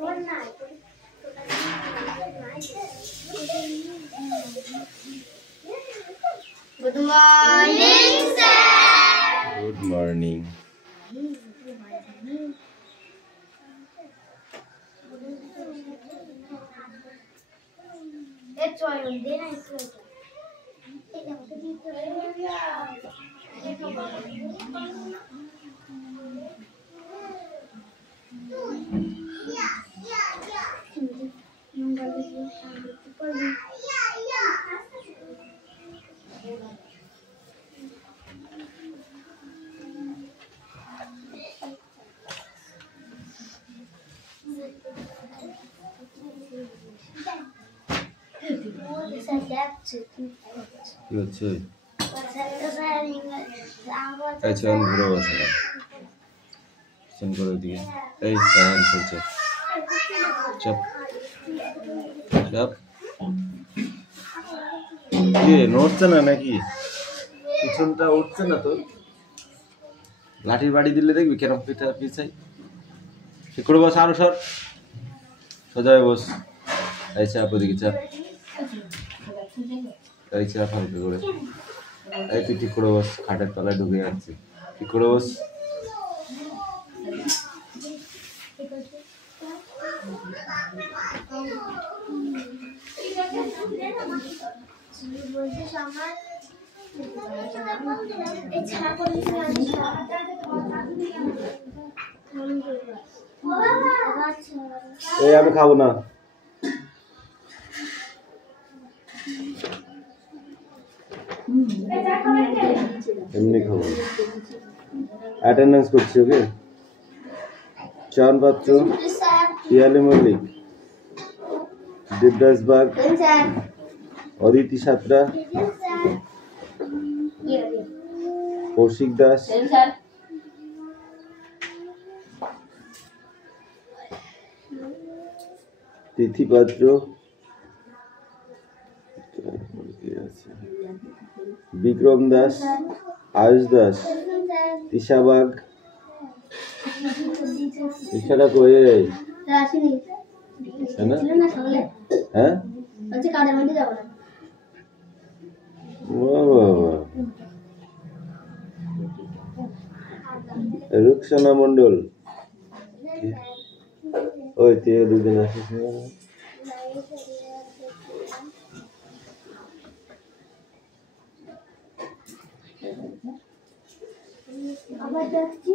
Good morning, sir. Good morning. That's why I'm there. Good. আচ্ছা আমি ঘুরে বসলাম ফোন করে দিয়ে এই তাহলে চলছে চাপ চাপ কি নড়ছে না নাকি পিছনটা উঠছে না তো লাঠির বাড়ি দিলে দেখবি কেরম পিঠা পিছাই ঠিক করে বস আরো সর সোজা হয়ে বস এই চাপ ওদিকে চাপ এই চাপ হালকা করে এই তুই ঠিক করে বস খাটের তলায় ঢুকে যাচ্ছে ঠিক করে বস এই আমি খাবো না এমনি খাবো অ্যাটেন্ডেন্স করছি ওকে চান পাত্র পিয়ালি মল্লিক দেবদাস বাগ অদিতি সাতরা কৌশিক দাস তিথি পাত্র বিক্রম দাস আয়ুষ দাস তিশা বাগ তিশাটা কই হ্যাঁ রুকসানা মন্ডল ওই তুই দুদিন আসিস আবার দেখছি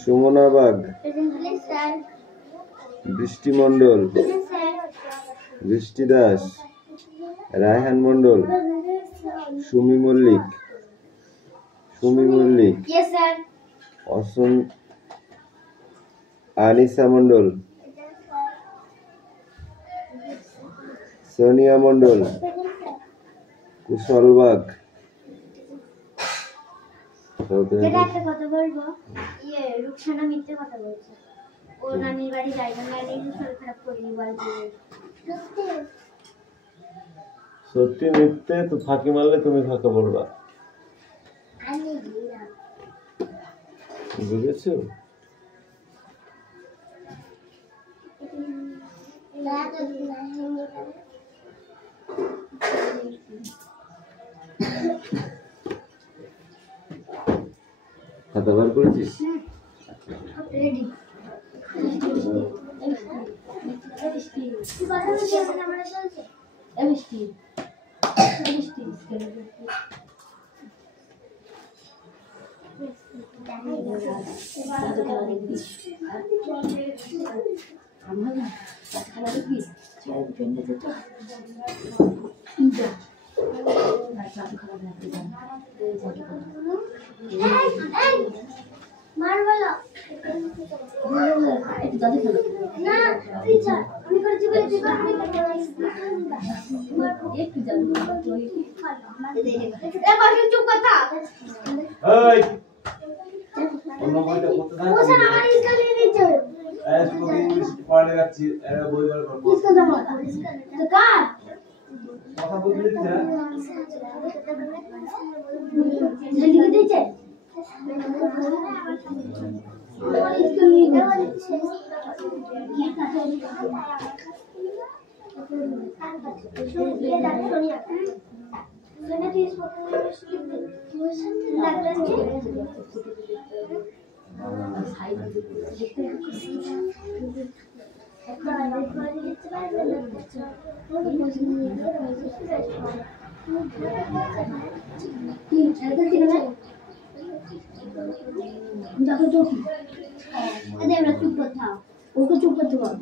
সুমনা বাগ বৃষ্টি মন্ডল বৃষ্টি দাস রায়হান মন্ডল সুমি মল্লিক অসম আনিসা মন্ডল সোনিয়া মন্ডল কুশল বাগ একটা কথা বলবো রুকসানা মিথ্যে কথা বলছে ও নানির বাড়ি যাইবে না শরীর খারাপ করিনি বলছে সত্যি মিথ্যে তো ফাঁকি মারলে তুমি ফাঁকা বলবা বুঝেছো খাতা বার করেছিস রেডি কথা বলতে দিতে লিখে দিয়েছে চুপ করতে ওকে চুপ করতে বল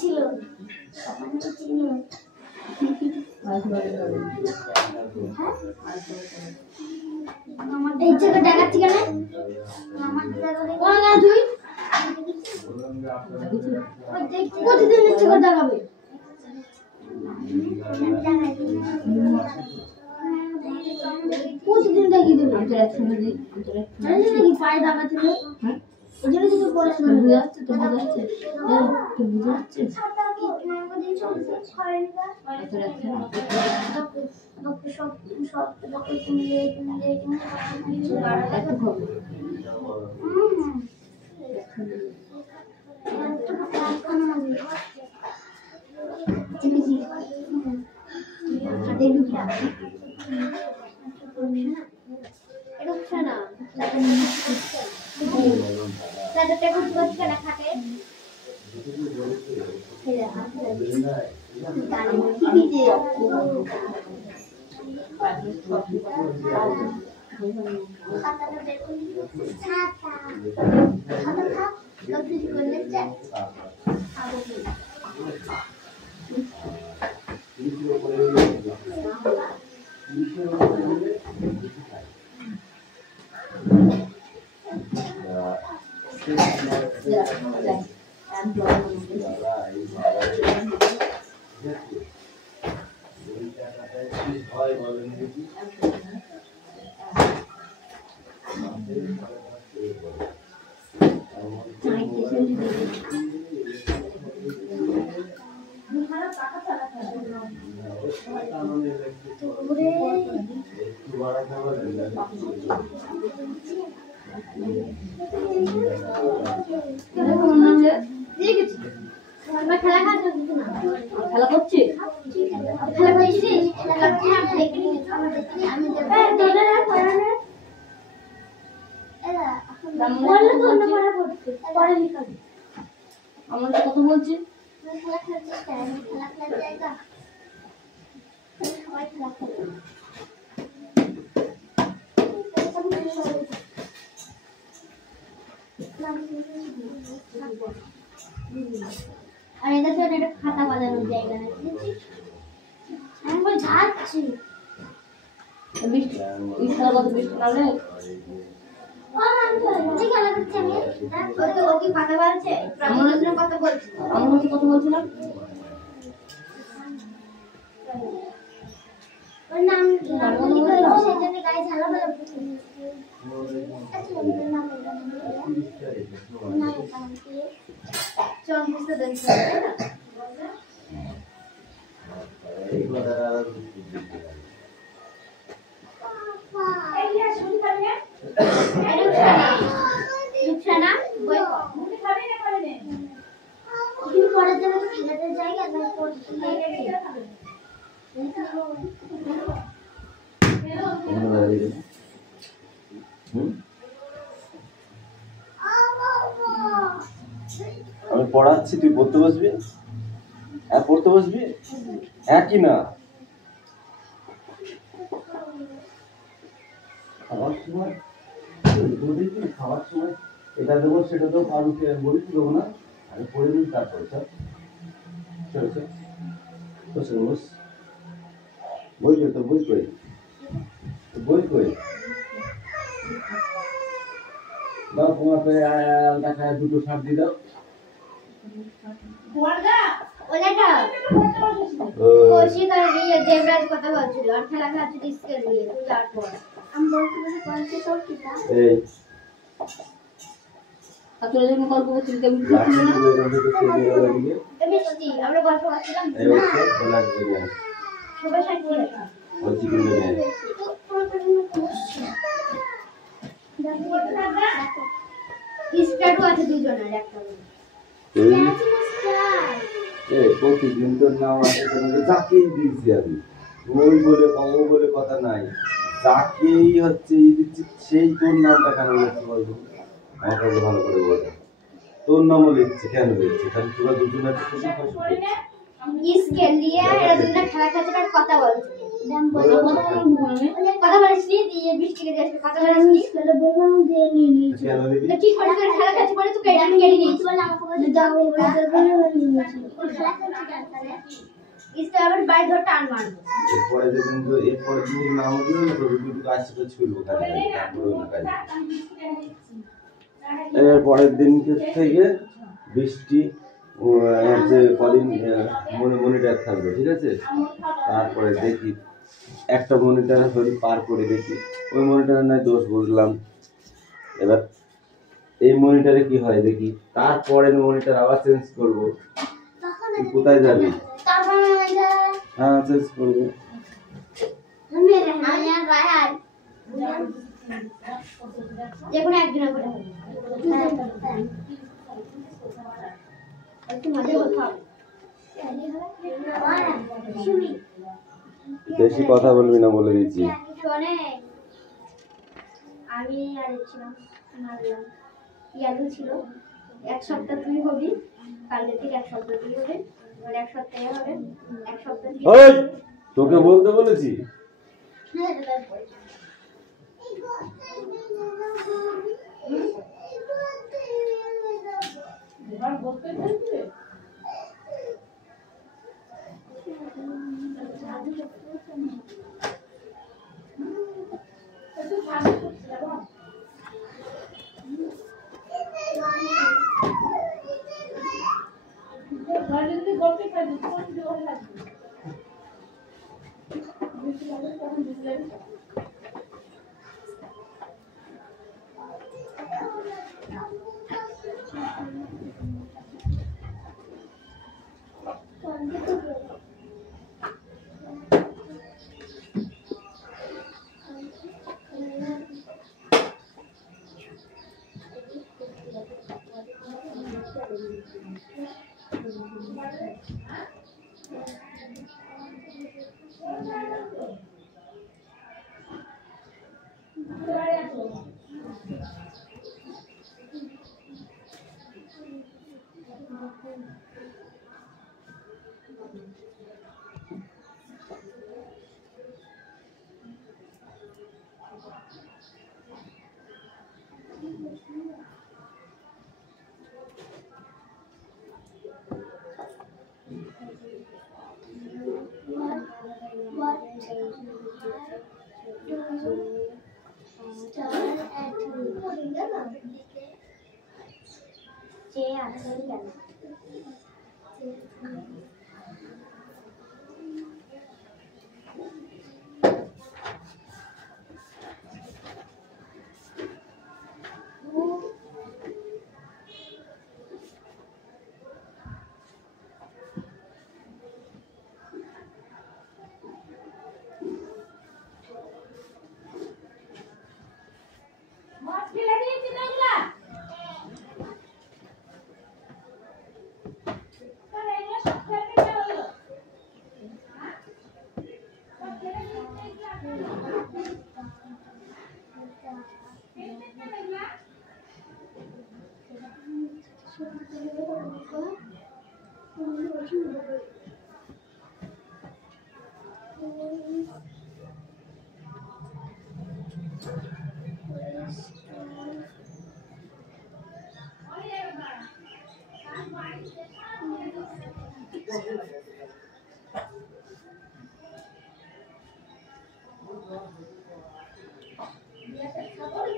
ছিল এই জায়গা দেখাচ্ছি কেন তুই প্রতিদিন ইচ্ছে করে দেখাবে প্রতিদিন দেখিয়ে দেবে নাকি পায়ে দেখাতে এই জন্য তুমি পড়াশোনা বুঝে যাচ্ছে তো বুঝে যাচ্ছে তো বুঝে যাচ্ছে খেলা করছি আমার কথা বলছি আর এটা তো একটা খাতা বাজানোর জায়গা না আমি বল যাচ্ছি বৃষ্টি এই খেলা কত বৃষ্টি নামলে খেলা করছি আমি ও কি খাতা বাজছে আমার কথা বলছি আমার কথা বলছিলাম ওর নাম সেজন্য গায়ে ঝালা বলা পড়াচ্ছি, তুই পড়তে বসবি? হ্যাঁ পড়তে বসবি? হ্যাঁ কি না? খাওয়ার সময় খাওয়ার সময় এটা দেবো সেটা দেবো কারুকে বলিস দেবো না, আমি পড়ে নিই তারপরে চল চল চল বস বস। বই কই তো, বই কই, বই কই? দাও তোমাকে দেখায় দুটো শাক দিয়ে দাও। দেবরাজ কথা বলছিল আর খেলা খেলা স্কেল নিয়ে তারপর আমি বলতে বলতে তোর কিটা এই আপনারা যখন গল্প করছিলেন কেমন মিষ্টি আমরা গল্প করছিলাম এই ওকে বলা যাবে না সবাই সাথে ওই চিকেন নিয়ে স্টার্টও আছে দুজনের একটা প্রতিদিন তোর নাম আছে, যাকেই দিয়েছি আমি, ওই বলে ও বলে কথা নাই, যাকেই হচ্ছে দিচ্ছি সেই তোর নামটা কেন লিখছে বলতো? আমাকে ভালো করে বলে তোর নামও লিখছে, কেন লিখছে? তাহলে তোরা দুজনের স্কেল দিয়ে এরা দুজনে খেলা খেলছে আর কথা বলছে। কথা বলিসনি দিয়ে বৃষ্টিকে দিয়ে কথা বলিসনি স্কেলে বেরোনো দিয়ে নিয়ে কেন দিবি? তো ঠিক করে খেলা খেলছে বলে তো কেটে কেটে নিয়েছি বলে আমাকে বলে যাও বলে নিয়েছি খেলা খেলছে কেন তাহলে স্কেল আবার বাইরে ধরে টান মারবো। এরপরে যেদিন তো এরপরে দিন নাম দিল না তো দুটো কাজ করে ছুলবো কাজে তারপরে না কাজ। এর পরের দিন থেকে বৃষ্টি হচ্ছে কদিন মনিটর থাকবে, ঠিক আছে? তারপরে দেখি একটা মনিটর হলে পার করে দেখি, ওই মনিটরের নয় দোষ বুঝলাম, এবার এই মনিটরে কি হয় দেখি, তারপরের মনিটর আবার চেঞ্জ করবো। তুই কোথায় যাবি? হ্যাঁ চেঞ্জ করবো। যেকোনো একদিনের করে হবে বেশি কথা বলবি না বলে দিচ্ছি। শোনে আমি আর ছিলাম মারলাম ইয়াদু ছিল এক সপ্তাহ তুই হবি, কালকে থেকে এক সপ্তাহ তুই হবে, এবার এক সপ্তাহে হবে, এক সপ্তাহ ওই তোকে বলতে বলেছি। হ্যাঁ এটা তারপর এবার বলতে বলতে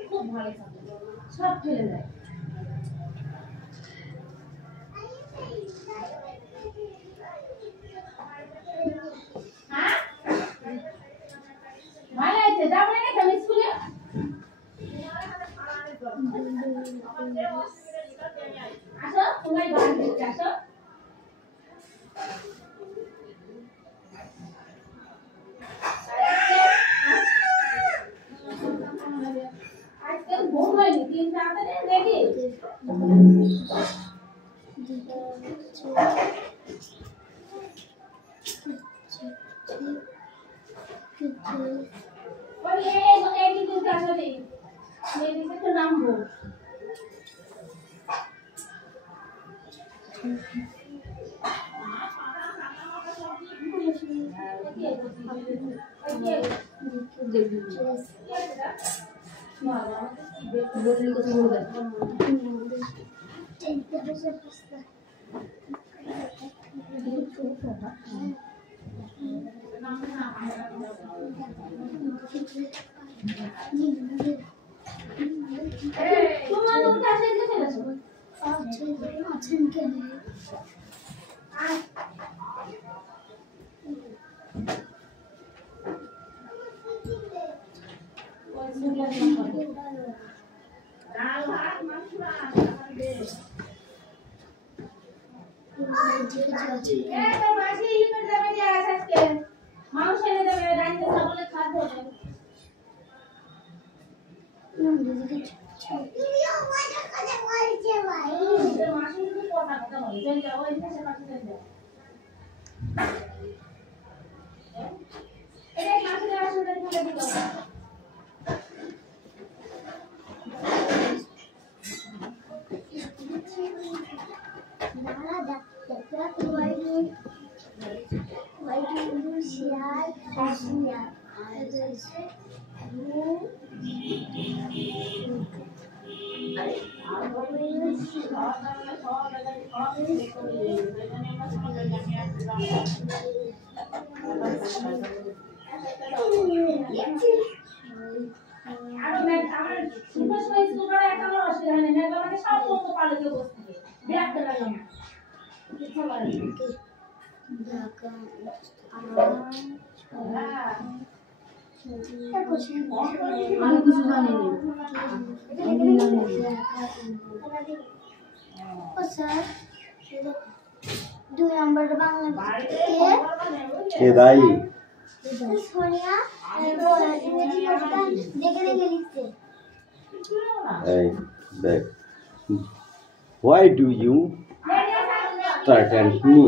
খুব ভালো সব ফেলে দেয়। ভালো আছে, যাবো না কেন স্কুলে? আসো, তোমরা বাড়ি থেকে আসো। আজকাল ঘুম হয়নি, 3টা রেডি। আমি কিছু জানি না। স্যার 2 নম্বর বাংলা কে দায়ী? সোনিয়া ইংরেজি নোটটা দেখে দেখে লিখছে। এই দেখ, why do you threaten me?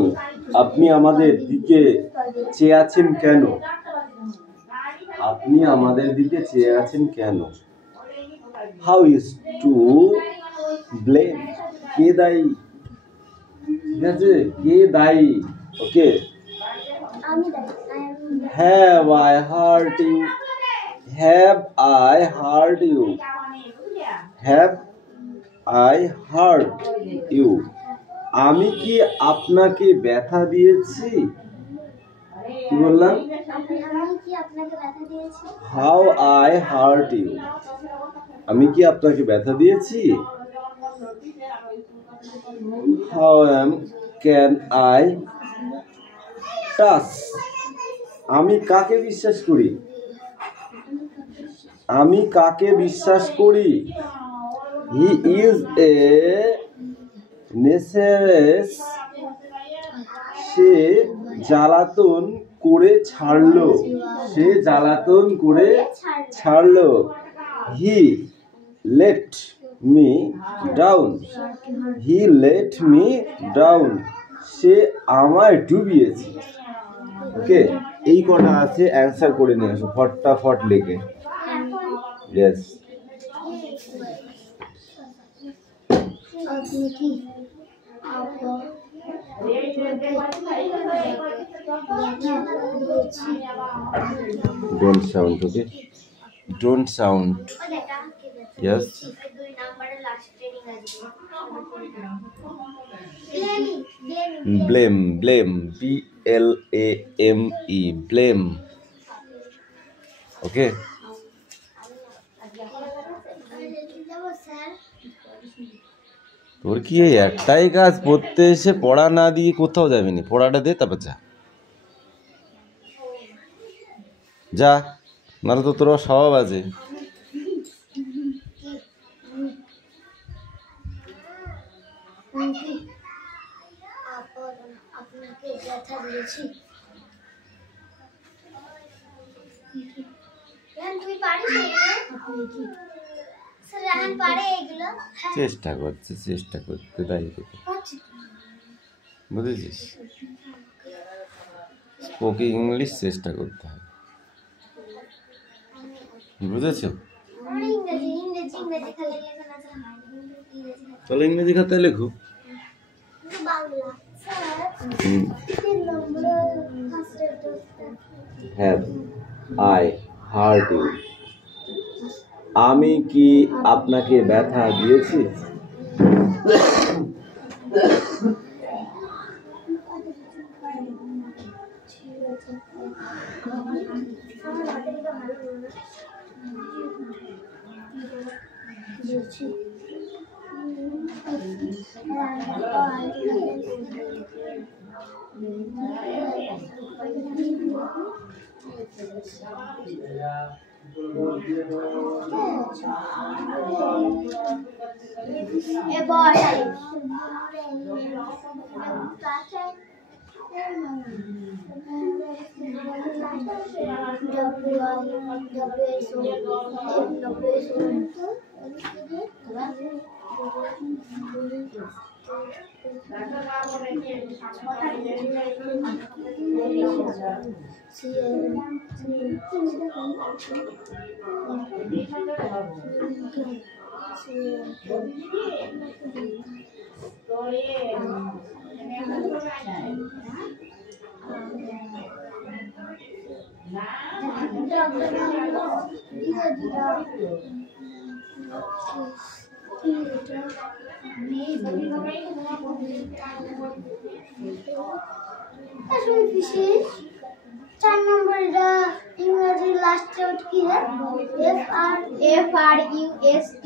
আপনি আমাদের দিকে চেয়ে আছেন কেন? আপনি আমাদের দিকে চেয়ে আছেন কেন? How is to blame? কে দায়ী? ঠিক আছে, কে দায়ী? ওকে, আমি দায়ী। have I hurt you? Have I hurt you? Have I hurt you? আমি কি আপনাকে ব্যথা দিয়েছি? কি বললাম? আমি কি আপনাকে ব্যথা দিয়েছি? How I hurt you? আমি কি আপনাকে ব্যথা দিয়েছি? How can I trust? আমি কাকে বিশ্বাস করি? আমি কাকে বিশ্বাস করি? He is a necessary. সে জ্বালাতন করে ছাড়লো। সে জ্বালাতন করে ছাড়লো। He let me down. He let me down. সে আমায় ডুবিয়েছে। ওকে, এই কটা আছে, অ্যান্সার করে নিয়ে আসো ফটাফট লিখে। ইয়েস। আপনি কি Don't sound, okay? Don't sound. Yes. Blame. BLAME. Blame. Okay. তোর কি একটাই কাজ, পড়তে এসে পড়া না দিয়ে কোথাও যাবি না? পড়াটা দে, তারপর যা যা, নাহলে তো তোর স্বভাব আছে। আপনাকে ব্যথা দিয়েছি। তুই পারিস চেষ্টা করতে তাই বুঝেছিস? স্পোকিং ইংলিশ চেষ্টা করতে হয়, বুঝেছো? তাহলে ইংরেজি খাতায় লেখো। Have I hurt you? আমি কি আপনাকে ব্যথা দিয়েছি? चार नंबर इंग्रजी लास्ट आउट की है FRUST।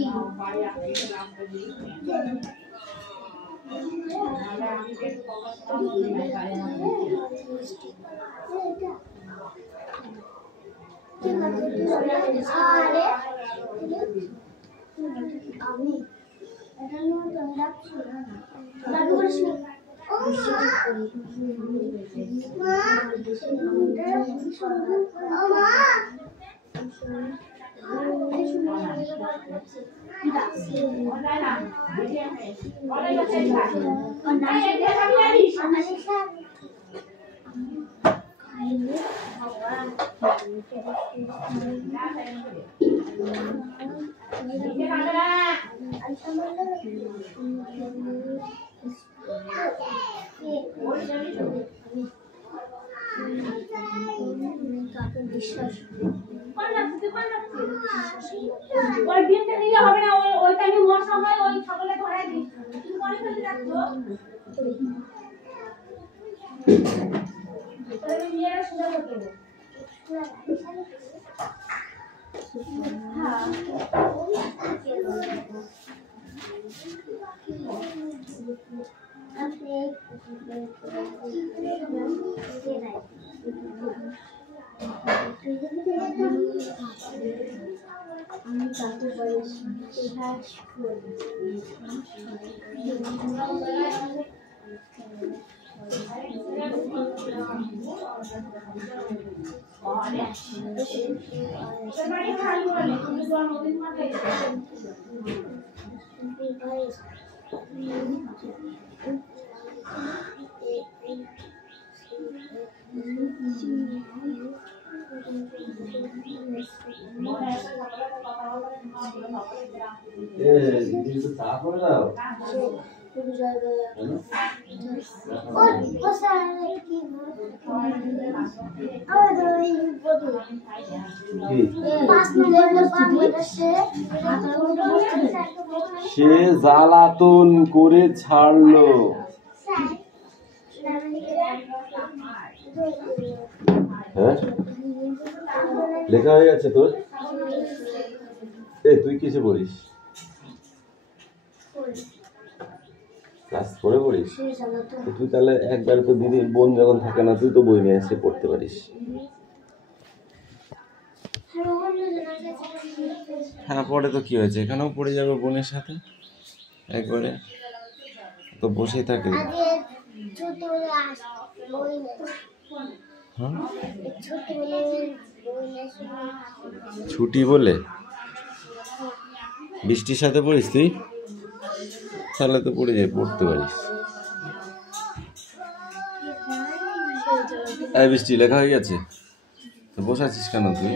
সে জ্বালাতন করে ছাড়লো। হ্যাঁ, লেখা হয়ে গেছে তোর? এই তুই কিসে পড়িস? ক্লাস 4 পড়িস? তুই তাহলে একবারে তো দিদির বোন যখন থাকে না, তুই তো বই নিয়ে এসে পড়তে পারিস। হ্যাঁ, পড়ে তো কি হয়েছে, এখানেও পড়ে যাবে বোনের সাথে একবারে, তো বসেই থাকে। ছুটি বলে বৃষ্টির সাথে পড়িস তুই? তাহলে তো পড়ে যাই, পড়তে পারিস। এই বৃষ্টি লেখা হয়ে গেছে তো বসে আছিস কেন তুই?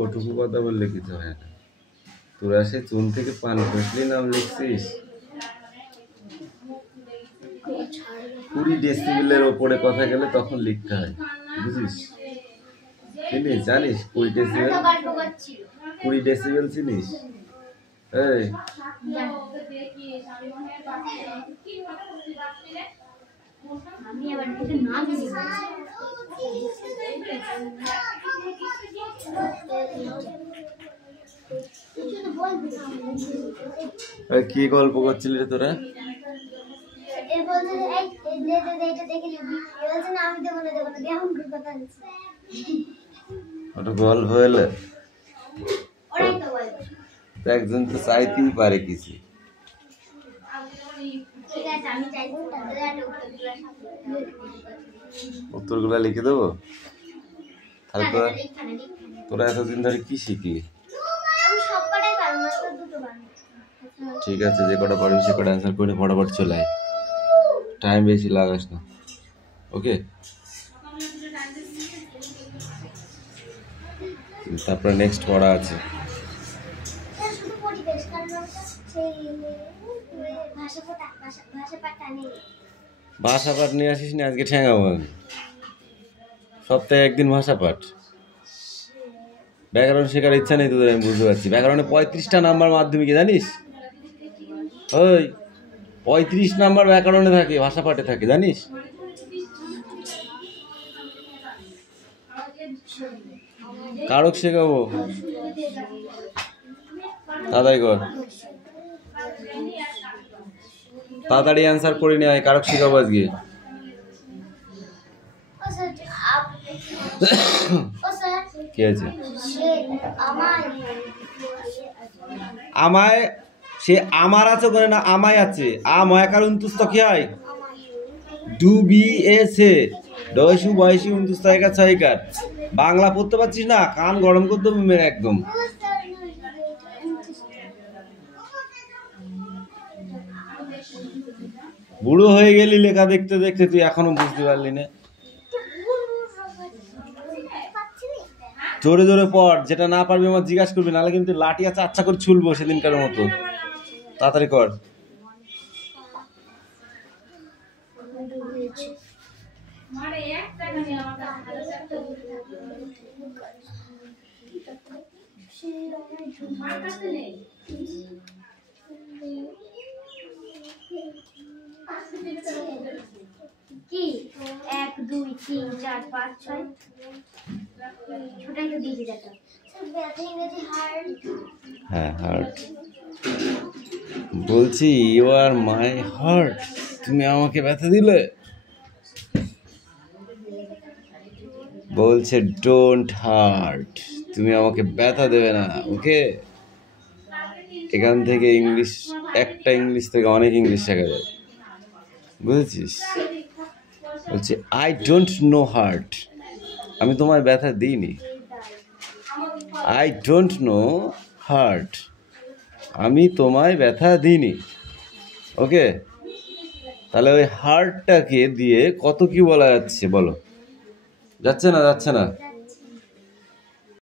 ওটুকু কথা বললে কিছু হয় না। তোরা সে চুন থেকে পান খসলি নাম লিখছিস। 20 ডেসিবেলের ওপরে কথা গেলে তখন লিখতে হয়, বুঝিস? চিনিস, জানিস 20 ডেসিবেল? 20 ডেসিবেল চিনিস? এই কি গল্প করছিলি রে তোরা? ওটা গল্প হলে একজন তো চাইতেই পারে কিছু। উত্তরগুলা লিখে দেবো? তাহলে তোরা এতদিন ধরে কি শিখলি? ঠিক আছে, যে কটা পারবি সে কটা অ্যান্সার করে ফটাফট চলে আয়, টাইম বেশি লাগাস না। ওকে, তারপরে নেক্সট পড়া আছে। ভাষা পাঠ নিয়ে আসিস না, আজকে ঠেঙাবো আমি। সপ্তাহে একদিন ভাষা পাঠ। ব্যাকরণ শেখার ইচ্ছা নেই তোদের, আমি বুঝতে পারছি। ব্যাকরণে 35টা নাম্বার মাধ্যমিকে, জানিস? ওই 35 নাম্বার ব্যাকরণে থাকে, ভাষা পাঠে থাকে, জানিস? কারক শেখাবো, তাড়াতাড়ি কর, তাড়াতাড়ি অ্যান্সার করে নিয়ে আয়। কারক শেখাবো আজকে। কি আছে? আমায়, সে আমার আছে করে না, আমায় আছে। আময়াকার উন্তুস্ত কি হয়? ডু বি এসে ডয়সু বয়সী উন্তুস্ত একা ছয়কার। বাংলা পড়তে পারছিস না? কান গরম করে দেবো মেরে একদম। বুড়ো হয়ে গেলি লেখা দেখতে দেখতে, তুই এখনো বুঝতে পারলি না? জোরে জোরে পড়, যেটা না পারবি আমার জিজ্ঞাসা করবি, নাহলে কিন্তু লাঠি আছে আচ্ছা করে ছুলবো সেদিনকার মতো। তাড়াতাড়ি কর। কি 1 2 3 4 5 6 ছোটাই তো দিয়ে দিটা। হ্যাঁ, হার্ট বলছি, ইউ আর মাই হার্ট। তুমি আমাকে ব্যথা দিলে। বলছে ডোন্ট হার্ট, তুমি আমাকে ব্যথা দেবে না। ওকে, এখান থেকে ইংলিশ, একটা ইংলিশ থেকে অনেক ইংলিশ শেখা যায়, বুঝেছিস? বলছে আই ডোন্ট নো হার্ট, আমি তোমায় ব্যথা দিইনি। আই ডোন্ট নো হার্ট, আমি তোমায় ব্যথা দিইনি। ওকে, তাহলে ওই হার্টটাকে দিয়ে কত কি বলা যাচ্ছে বলো? যাচ্ছে না?